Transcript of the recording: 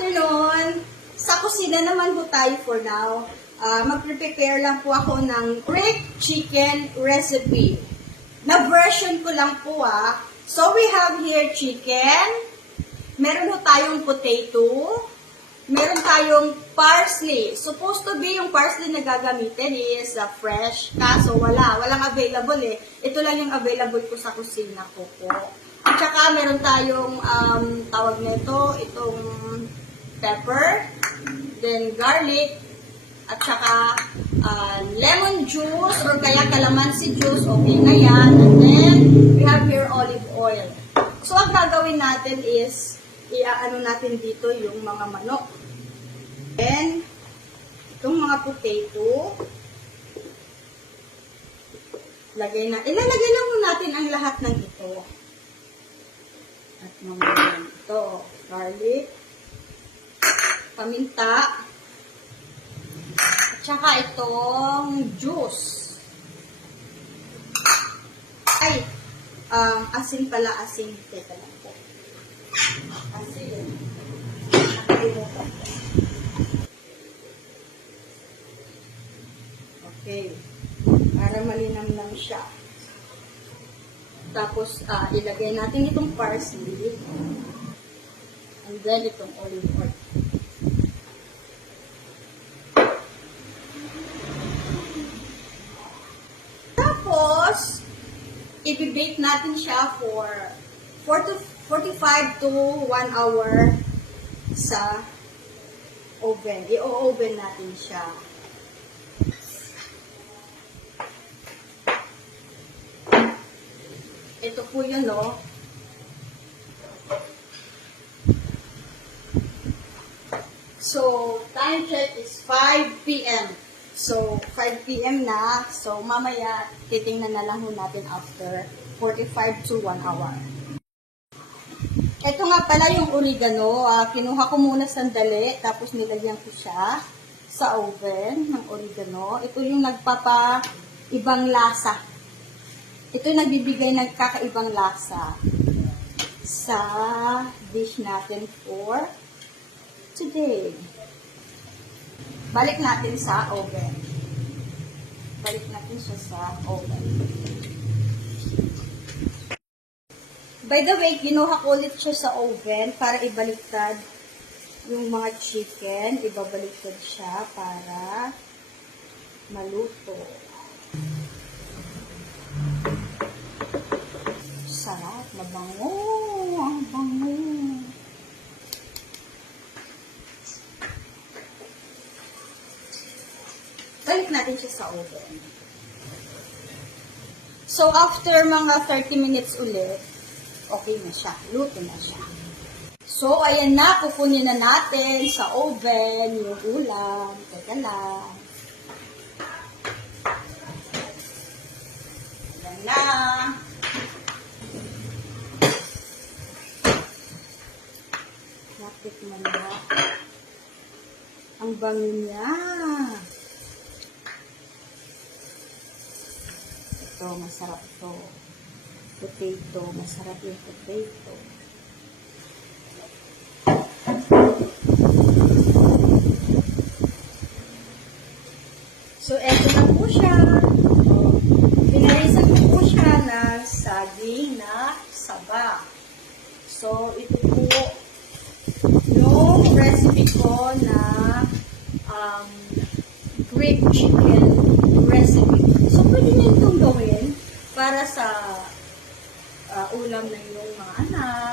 afternoon! Sa kusina naman po tayo for now. Magre-prepare lang po ako ng Greek chicken recipe. Na version ko lang po So we have here chicken. Meron po tayong potato. Meron tayong parsley. Supposed to be yung parsley na gagamitin is fresh. Kaso walang available Ito lang yung available ko sa kusina ko po. At saka meron tayong tawag nito, itong pepper, then garlic, at saka lemon juice or kaya calamansi juice, okay na yan. And then we have here olive oil. So ang gagawin natin is iaano natin dito yung mga manok. Then itong mga potato, ilalagay lang mo natin ang lahat ng ito. At mga ito, garlic, paminta, at saka itong juice. Ay, asin pala, asin. Teka lang po. Asin. Nakalimutan ko. Okay. Para malinamnam siya. Tapos, ilagay natin itong parsley. And then, itong olive oil. Tapos, i-bake natin siya for 45 to 1 hour sa oven. I-oven natin siya. Ito po yun, So, time check is 5 p.m. So, 5 p.m. na. So, mamaya, titingnan na lang natin after 45 to 1 hour. Ito nga pala yung oregano. Kinuha ko muna sandali, tapos nilagyan ko siya sa oven ng oregano. Ito yung nagpapa-ibang lasa. Ito yung nagbibigay ng kakaibang lasa sa dish natin for today. Balik natin sa oven. Balik natin siya sa oven. By the way, kinuha ko ulit siya sa oven para ibaliktad yung mga chicken. Ibabaliktad siya para maluto. Sarap, mabango. Ang bango. Balik natin siya sa oven. So, after mga 30 minutes ulit, okay na siya. Luto na siya. So, ayan na. Kukunin na natin sa oven yung ulam. Teka lang. Ayan na. Nakit mo na. Ang bango niya. Ito, masarap to. Potato, masarap yung potato. So, eto na po siya. Pinalisan ko po siya ng saging na saba. So, ito po yung recipe ko na Greek chicken recipe. So, pwede nyo itong gawin para sa ulam na yung mga anak,